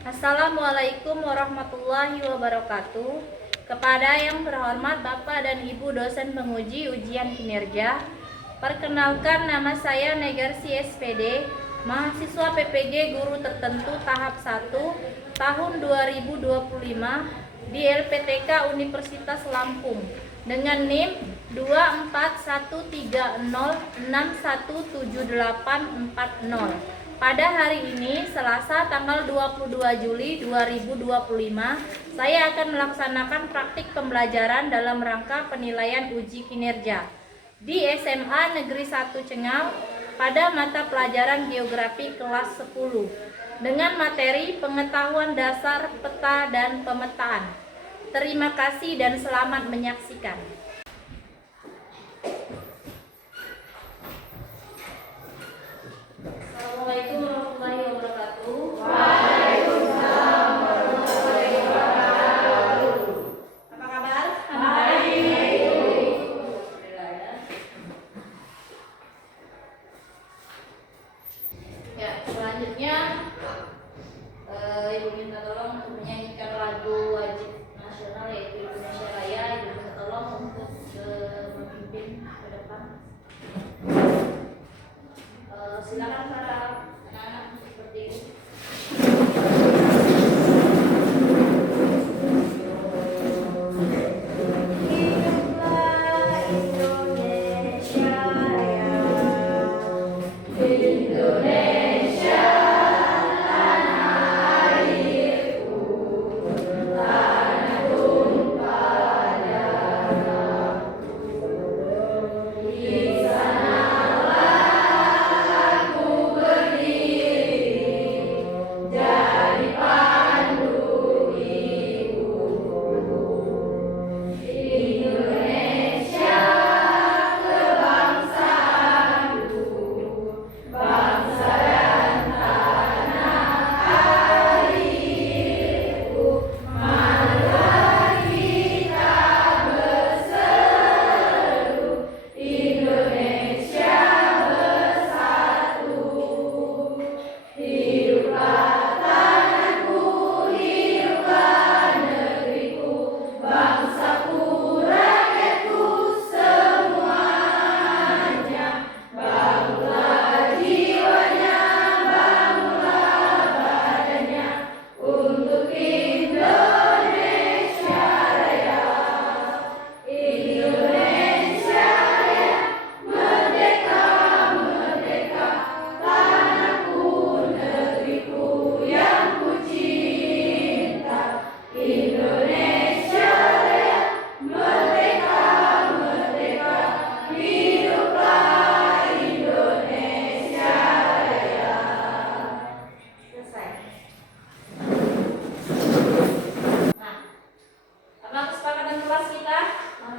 Assalamualaikum warahmatullahi wabarakatuh. Kepada yang terhormat Bapak dan Ibu dosen penguji ujian kinerja, perkenalkan nama saya Negarsi SPD, mahasiswa PPG Guru Tertentu tahap 1 tahun 2025 di LPTK Universitas Lampung dengan NIM 24130617840. Pada hari ini, Selasa tanggal 22 Juli 2025, saya akan melaksanakan praktik pembelajaran dalam rangka penilaian uji kinerja di SMA Negeri 1 Cengal pada mata pelajaran Geografi kelas 10 dengan materi pengetahuan dasar peta dan pemetaan. Terima kasih dan selamat menyaksikan. Assalamualaikum warahmatullahi wabarakatuh. Waalaikumsalam warahmatullahi wabarakatuh. Apa kabar? Baik. Alhamdulillah ya. Ya, selanjutnya Ibu minta tolong untuk menyanyikan lagu wajib nasional yaitu Indonesia Raya. Ibu minta tolong untuk memimpin ke depan. Silakan para anak-anak seperti ini. Hiduplah Indonesia Raya. Indonesia tanah airku, tanah tumpah darahku. Di sanalah aku berdiri, jadi pandu ibuku. Indonesia kebangsaanku, bangsa dan tanah airku. Marilah kita berseru, Indonesia bersatu. Hiduplah tanahku, hiduplah negeriku, bangsaku, rakyatku semuanya. Bangunlah jiwanya, bangunlah badannya untuk Indonesia Raya. Indonesia Raya, merdeka, merdeka, tanahku, negeriku yang ku cinta. Indonesia Raya, merdeka, merdeka, hiduplah Indonesia Raya. Selesai. Nah, apa kesepakatan kelas kita?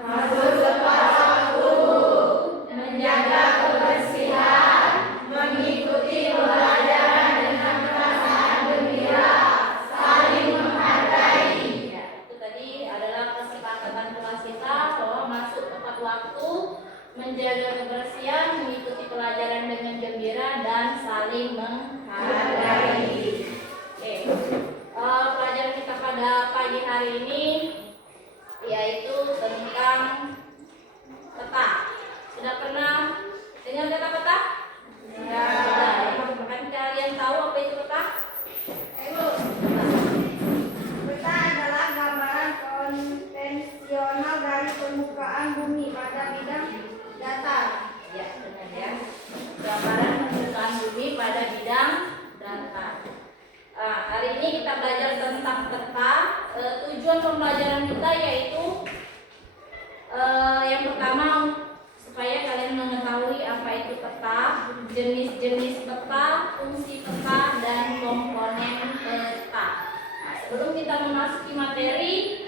Harus tepat waktu, menjaga kebersihan, mengikuti pelajaran dengan perasaan gembira, saling menghargai. Ya, itu tadi adalah kesepakatan kelas kita bahwa masuk tepat waktu, menjaga kebersihan, mengikuti pelajaran dengan gembira dan saling menghargai. Oke. Pelajaran kita pada pagi hari ini yaitu tentang peta. Sudah pernah dengar kata peta? Ya. Sudah. Kan kalian tahu apa itu peta? Peta adalah gambaran konvensional dari permukaan bumi pada bidang datar. Ya, benar ya. Gambaran permukaan bumi pada bidang datar. Hari ini kita belajar tentang peta. Tujuan pembelajaran kita yaitu yang pertama supaya kalian mengetahui apa itu peta, jenis-jenis peta, fungsi peta, dan komponen peta. Nah, sebelum kita memasuki materi,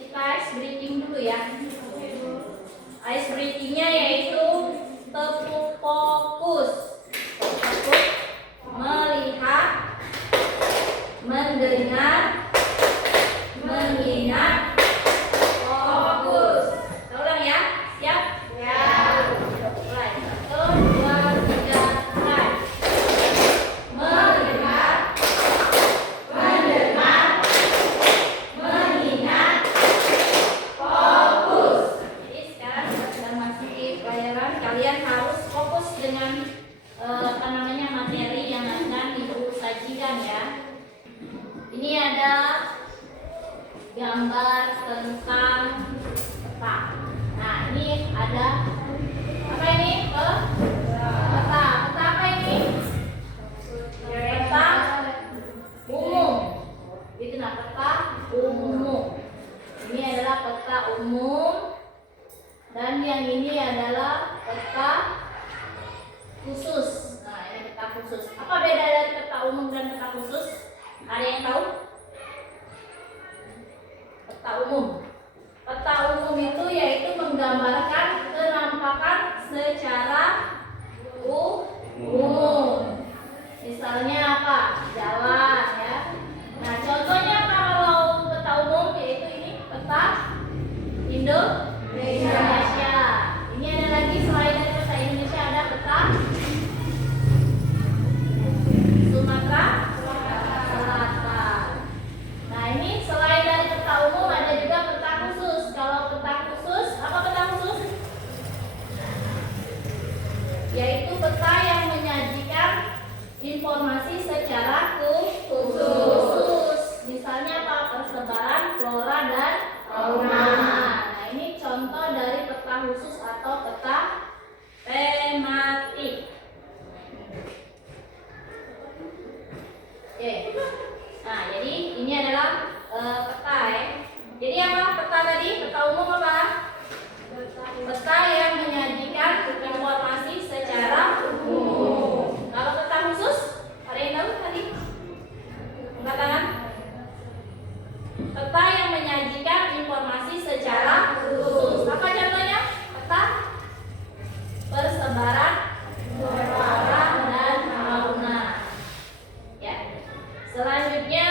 kita ice breaking dulu ya. Ice breakingnya yaitu tepuk fokus. Fokus melihat, mendengar, mengingat, fokus. Kita ulang ya, siap? Ya. Mulai. 1, 2, 3, mulai. Melihat, gambar tentang peta. Nah, ini ada apa ini? Peta. Peta apa ini? Peta umum. Itu nah, peta umum. Ini adalah peta umum dan yang ini adalah peta khusus. Nah, ini peta khusus. Apa beda dari peta umum dan peta khusus? Ada yang tahu? Peta umum. Peta umum itu yaitu menggambarkan penampakan secara umum. Misalnya apa? Jalan ya. Nah, contohnya kalau peta umum yaitu ini peta Indonesia. Ini ada lagi selain dari peta Indonesia ada peta Sumatera Selatan. Nah, ini selain dari peta umum ada juga peta khusus. Kalau peta khusus, apa peta khusus? Yaitu peta yang menyajikan informasi secara khusus. Misalnya apa? Persebaran flora dan fauna. Nah, ini contoh dari peta khusus atau peta tematik. Oke. Nah, jadi ini adalah peta ya. Jadi apa peta tadi? Peta umum apa? Peta yang menyajikan informasi secara umum. Kalau peta khusus, ada yang tahu tadi? Angkat tangan. Peta yang menyajikan informasi secara khusus. Apa contohnya? Peta persebaran flora dan fauna. Ya. Selanjutnya,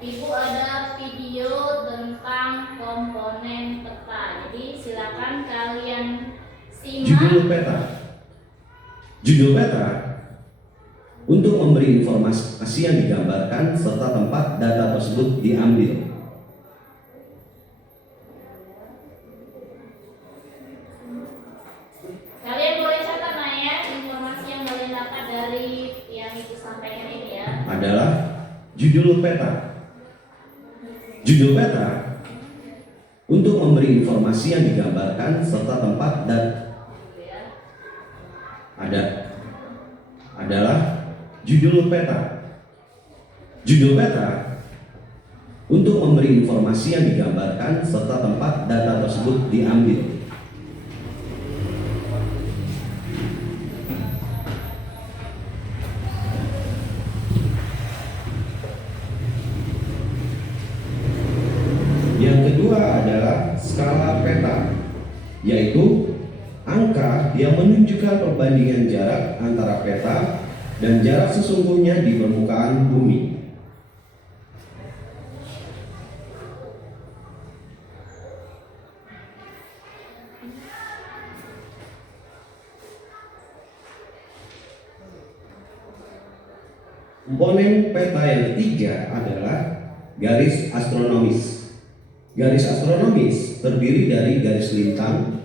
Ibu ada video tentang komponen peta. Jadi silakan kalian simak. Judul peta untuk memberi informasi yang digambarkan serta tempat data tersebut diambil. Kalian boleh catat nah ya informasi yang kalian dapat dari yang Ibu sampaikan ini ya. Adalah judul peta. Judul peta untuk memberi informasi yang digambarkan serta tempat dan adalah judul peta. Judul peta untuk memberi informasi yang digambarkan serta tempat data tersebut diambil. Yang kedua adalah skala peta, yaitu angka yang menunjukkan perbandingan jarak antara peta dan jarak sesungguhnya di permukaan bumi. Komponen peta yang ketiga adalah garis astronomis. Garis astronomis terdiri dari garis lintang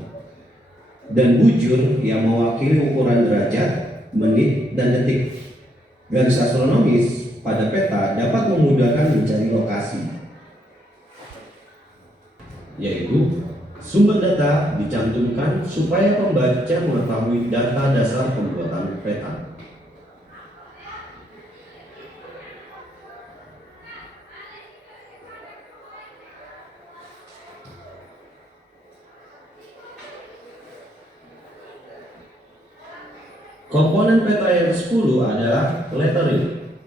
dan bujur yang mewakili ukuran derajat, menit, dan detik. Garis astronomis pada peta dapat memudahkan mencari lokasi, yaitu sumber data dicantumkan supaya pembaca mengetahui data dasar pembuatan peta. Komponen peta yang ke-10 adalah lettering,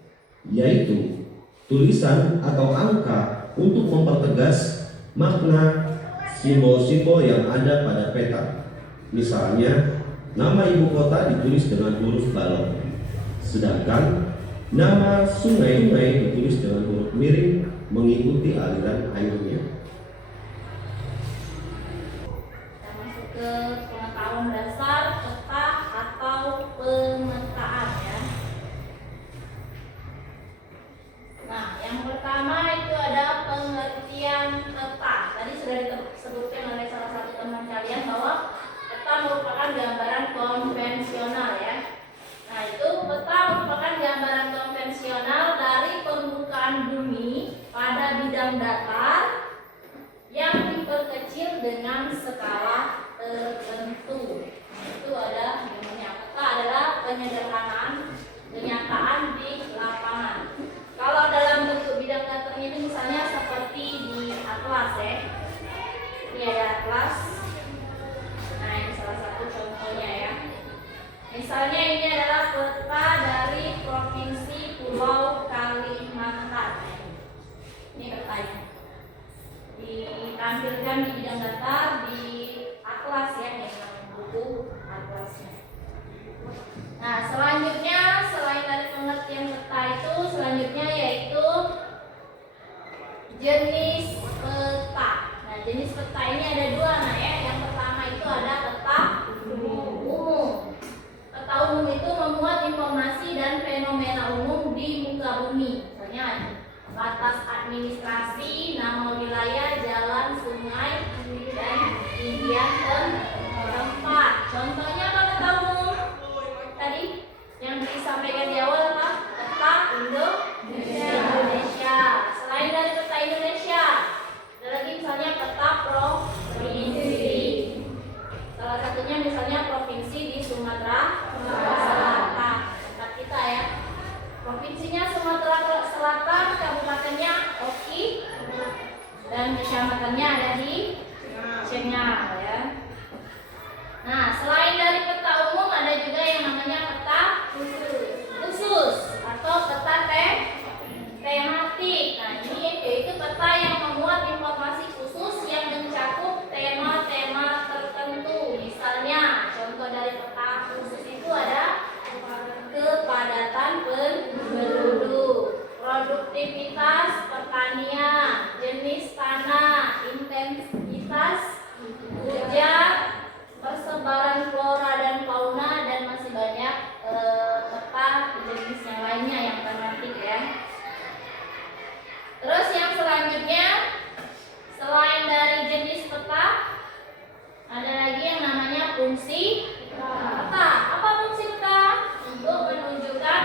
yaitu tulisan atau angka untuk mempertegas makna simbol-simbol yang ada pada peta. Misalnya, nama ibu kota ditulis dengan huruf balok, sedangkan nama sungai-sungai ditulis dengan huruf miring mengikuti aliran airnya. Kita masuk ke pengetahuan dasar peta atau pemetaan ya. Nah, yang pertama itu ada pengertian peta. Tadi sudah disebutkan oleh salah satu teman kalian bahwa peta merupakan gambaran konvensional ya. Nah, itu peta merupakan gambaran konvensional dari permukaan bumi pada bidang bidang datar yang diperkecil dengan skala tertentu. Itu ada namanya. Peta adalah penyederhanaan kenyataan di lapangan. Kalau dalam bentuk bidang datarnya itu misalnya seperti di atlas ya. Ini ada atlas. Nah, ini salah satu contohnya ya. Misalnya ini adalah peta dari Provinsi Pulau Kalimantan. Ini petanya. Ditampilkan di bidang datar di atlas ya, yang buku atlasnya. Nah, selanjutnya selain dari pengertian peta itu, selanjutnya yaitu jenis peta. Nah, jenis peta ini ada dua, nah ya. Yang pertama itu ada peta umum. Peta umum itu memuat informasi dan fenomena umum di muka bumi. Misalnya batas administrasi, nama wilayah, jalan, sungai, dan ketinggian tempat. Contohnya apa peta umum? Tadi yang disampaikan di awal apa? Peta Indonesia. Selain dari peta Indonesia, ada lagi misalnya peta provinsi. Salah satunya misalnya provinsi di Sumatera Selatan, tempat kita ya. Provinsinya Sumatera Selatan, kabupatennya Oki, dan kecamatannya ada di Cengal ya. Nah, selain dari peta umum ada juga yang namanya peta khusus atau peta tematik. Nah, ini yaitu peta yang memuat informasi khusus yang mencakup tema-tema tertentu. Misalnya, contoh dari peta khusus itu ada kepadatan penduduk, produktivitas pertanian, jenis tanah, intensitas hujan, persebaran flora dan fauna, dan masih banyak peta jenis yang lainnya yang tematik ya. Terus yang selanjutnya, selain dari jenis peta, ada lagi yang namanya fungsi peta. Apa fungsi peta? Untuk menunjukkan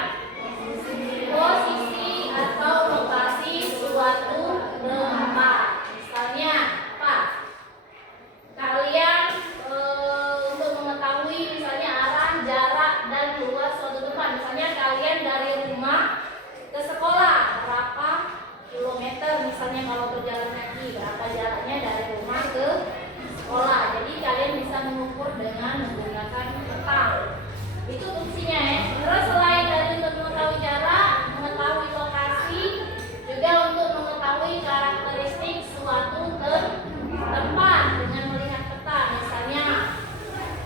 posisi atau lokasi suatu tempat. Misalnya apa? Kalian untuk mengetahui misalnya arah, jarak, dan luas suatu tempat. Misalnya kalian dari rumah ke sekolah berapa kilometer, misalnya kalau berjalan kaki berapa jaraknya dari rumah ke sekolah. Jadi kalian bisa mengukur dengan menggunakan peta. Itu fungsinya ya. Terus selain dari untuk mengetahui jarak, mengetahui lokasi, juga untuk mengetahui karakteristik suatu tempat dengan melihat peta. Misalnya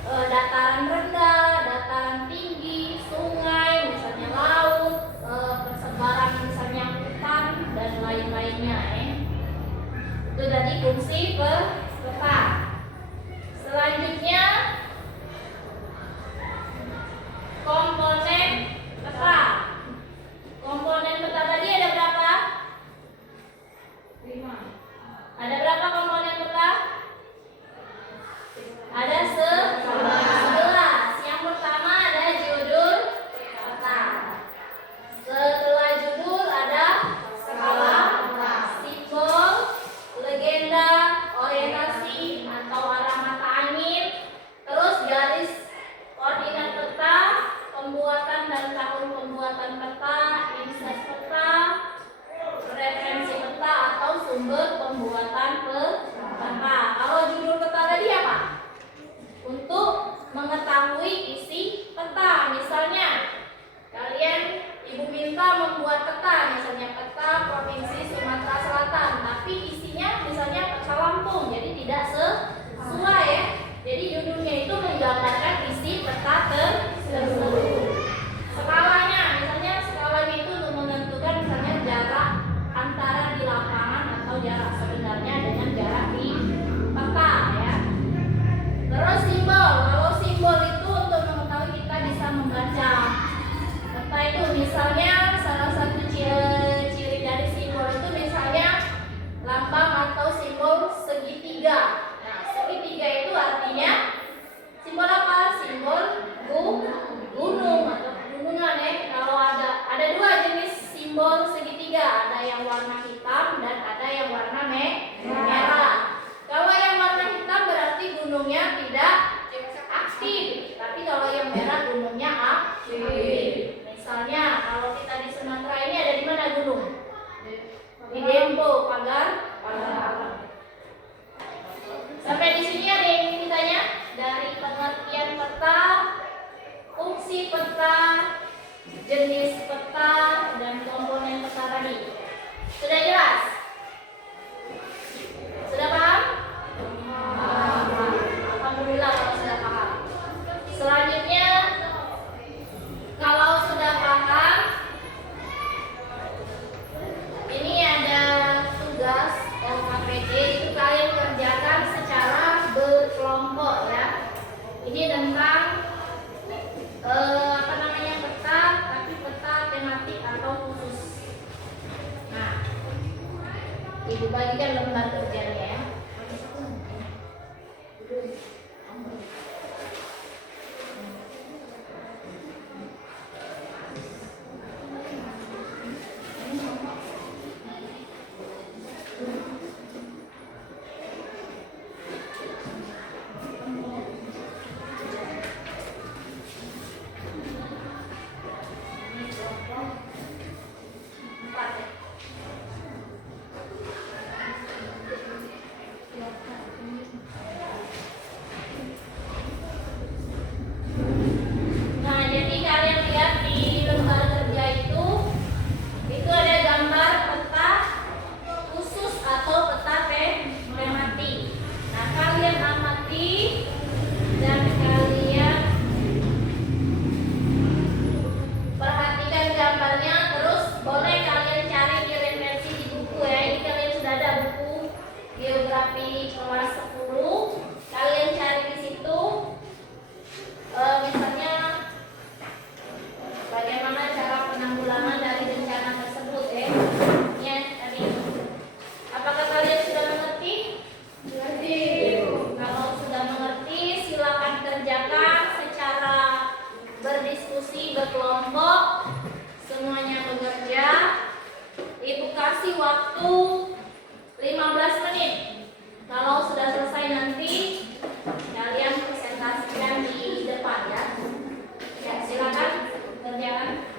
dataran rendah, dataran tinggi, sungai, misalnya laut, persebaran misalnya hutan, dan lain-lainnya ya. Itu tadi fungsi peta. Selanjutnya komponen peta. Komponen peta tadi ada berapa? 5. Ada berapa komponen peta? Ada 11. Yang pertama ada judul peta. Setelah judul ada skala peta, simbol, legenda, orientasi atau arah mata angin, terus garis koordinat peta, pembuatan dan tahun pembuatan peta, insight peta, referensi peta atau sumber pembuatan peta. Kalau judul peta tadi apa? Untuk mengetahui isi peta. Misalnya kalian, ibu minta membuat peta, misalnya peta Provinsi Sumatera Selatan, tapi isinya misalnya peta Lampung, jadi tidak sesuai ya. Jadi judulnya itu menggambarkan isi peta tersebut. Skalanya, misalnya skalanya itu untuk menentukan misalnya jarak antara di lapangan atau jarak sebenarnya dengan jarak di peta ya. Terus simbol, kalau simbol itu untuk mengetahui kita bisa membaca peta itu. Misalnya salah satu ciri Ibu bagikan lembar kerjanya ya. Nah, jadi kalian lihat di lembar kerja itu ada gambar peta khusus atau peta tematik. Nah, kalian amati dan kalian perhatikan gambarnya, terus boleh kalian cari di referensi di buku ya. Ini kalian sudah ada buku geografi kelas 10. Kalian cari di situ. Misalnya bagaimana cara penanggulangan dari bencana tersebut ya. Ya, tadi. Apakah kalian sudah mengerti? Mengerti. Kalau sudah mengerti, silakan kerjakan secara berdiskusi berkelompok. Semuanya bekerja. Ibu kasih waktu 15 menit. Kalau sudah selesai nanti kalian presentasikan di depan ya. Ya, silakan kerjakan.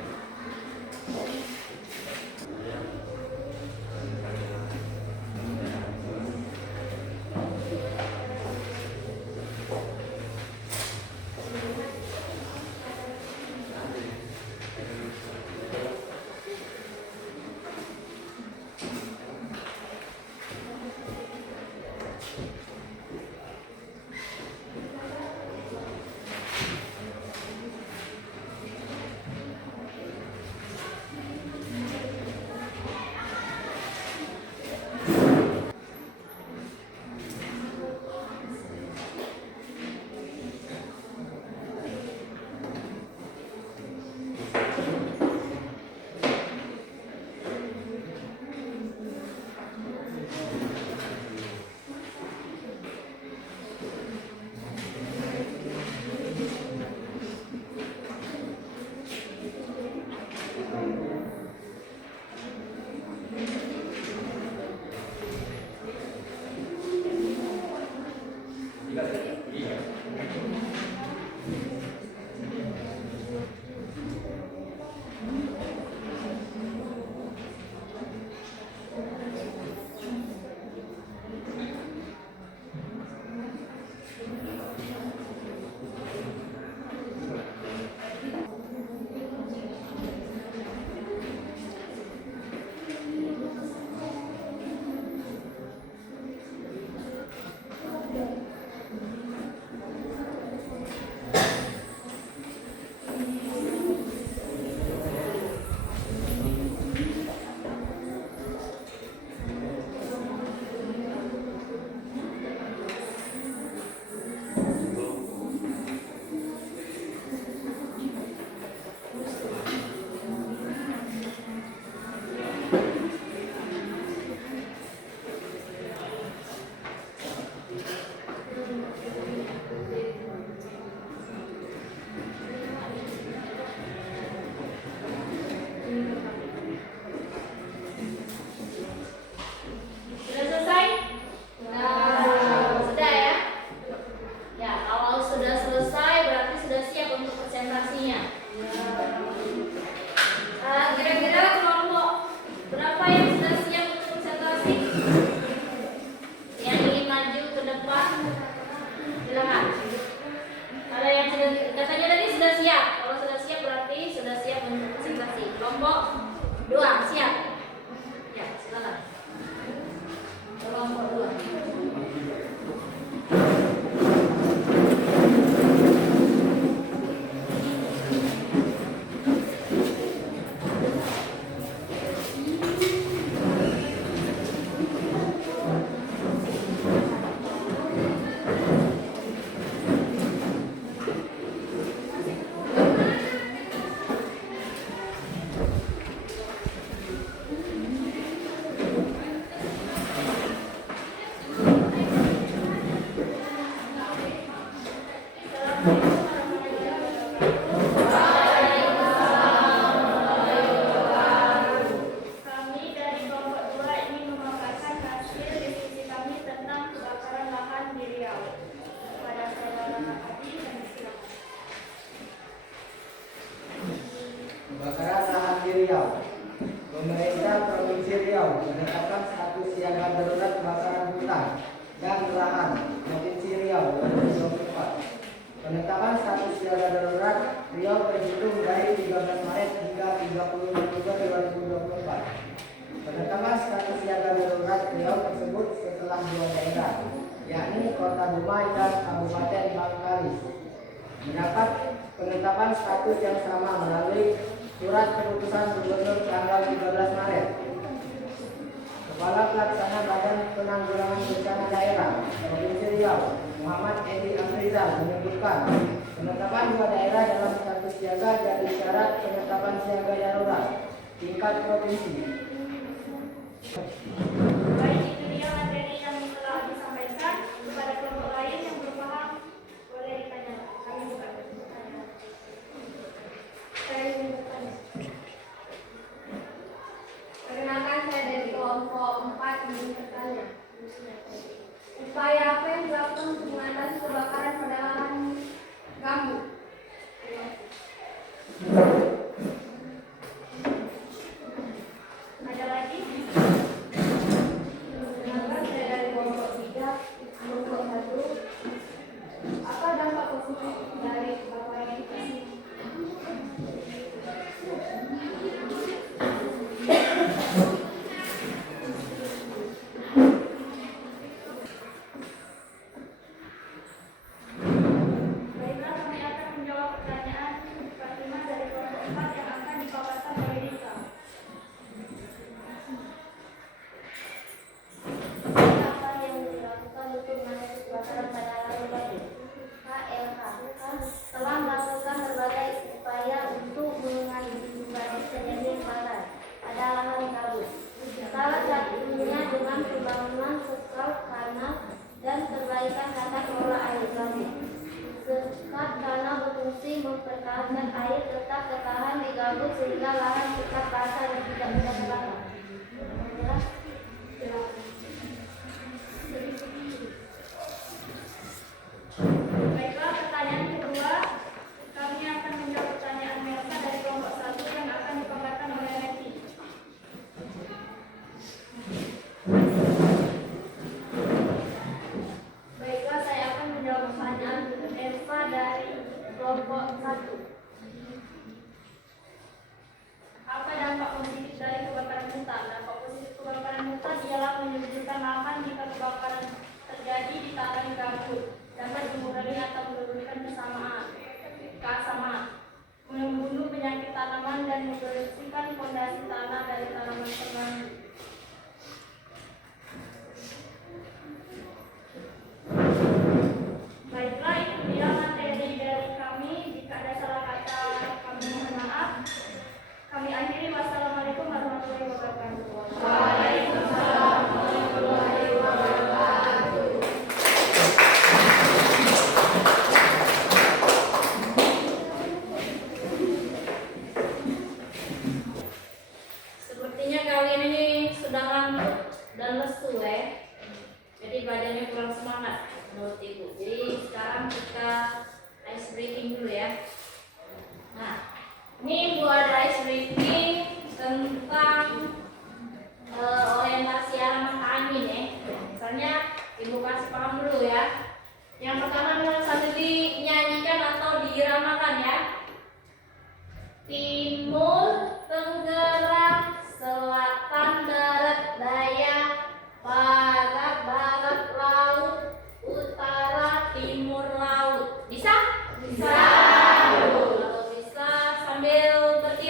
Riau. Pemerintah Provinsi Riau menetapkan status siaga darurat kebakaran hutan dan lahan Provinsi Riau 2024. Penetapan status siaga darurat Riau terhitung dari 13 Maret hingga 30 Oktober 2024. Penetapan status siaga darurat Riau tersebut setelah dua daerah, yakni Kota Dumai dan Kabupaten Bangkalis, mendapat penetapan status yang sama melalui Surat Keputusan Gubernur tanggal 13 Maret. Kepala Pelaksana Badan Penanggulangan Bencana Daerah Provinsi Riau, Muhammad Edi Amrizal, menyebutkan penetapan dua daerah dalam status siaga jadi syarat penetapan siaga darurat tingkat provinsi. Baik, itu dia materi yang telah disampaikan. Kepada kelompok lain yang belum paham, boleh ditanya. Kami buka pertanyaan. Saya ingin bertanya. Perkenalkan, saya dari kelompok 4 ingin bertanya. Upaya apa yang dilakukan untuk mengatasi kebakaran pada lahan gambut? Ada lagi? Perkenalkan, saya dari kelompok 3 kelompok 1. Apa dampak positif dari kebakaran itu? Baiklah, kami akan menjawab pertanyaan Fatimah dari kelompok 4 yang akan dipaparkan oleh Rika. Apa yang dilakukan untuk mengatasi kebakaran pada lahan gambut? KLH telah melakukan berbagai upaya untuk mengantisipasi terjadinya kebakaran pada lahan gambut. Salah satunya dengan pembangunan sekal kanal dan perbaikan tata kelola air gambut. Sekat kanal berfungsi mempertahankan air tetap tertahan di gambut sehingga lahan tetap basah dan tidak mudah terbakar. Baiklah, pertanyaan kedua. Kami akan menjawab pertanyaan Melsa dari kelompok 1 yang akan dipaparkan oleh Neti. Baiklah, saya akan menjawab pertanyaan Eva dari kelompok 1. Apa dampak positif dari kebakaran hutan? Dampak positif kebakaran hutan ialah menyuburkan lahan jika kebakaran terjadi di tanah gambut, dapat mengurangi atau menurunkan keasaman, membunuh penyakit tanaman dan membersihkan fondasi tanah dari tanaman pengganggu. Baiklah, itu dia materi dari kami. Jika ada salah kata, kami mohon maaf. Kami akhiri. Wassalamualaikum warahmatullahi wabarakatuh. Waalaikumsalam warahmatullahi wabarakatuh. Sepertinya kalian ini sudah ngantuk dan lesu ya. Jadi badannya kurang semangat menurut ibu. Jadi sekarang kita ice breaking dulu ya. Nah, ini ibu ada ice breaking tentang orientasi arah mata angin ya. Misalnya ibu kasih paham dulu ya. Yang pertama sambil dinyanyikan atau diiramakan ya. Timur, Tenggara, Selatan, Barat, Daya, Barat laut, utara, timur laut. Bisa? Bisa. Kalau bisa sambil bertiup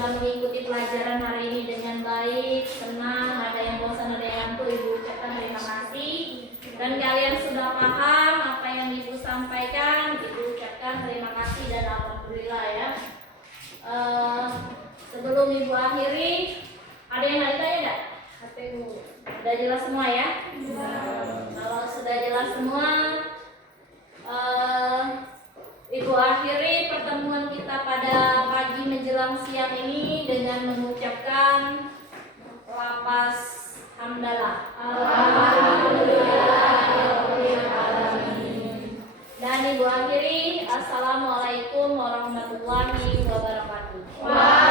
sudah mengikuti pelajaran hari ini dengan baik, senang, ada yang bosan, ada yang ngantuk, Ibu ucapkan terima kasih. Dan kalian sudah paham apa yang Ibu sampaikan, Ibu ucapkan terima kasih dan alhamdulillah ya. Sebelum Ibu akhiri, ada yang mau ditanya enggak? Sudah jelas semua ya? Kalau sudah jelas semua, Ibu akhiri pertemuan kita pada pagi menjelang siang ini dengan mengucapkan lapas hamdalah. Dan Ibu akhiri, assalamualaikum warahmatullahi wabarakatuh.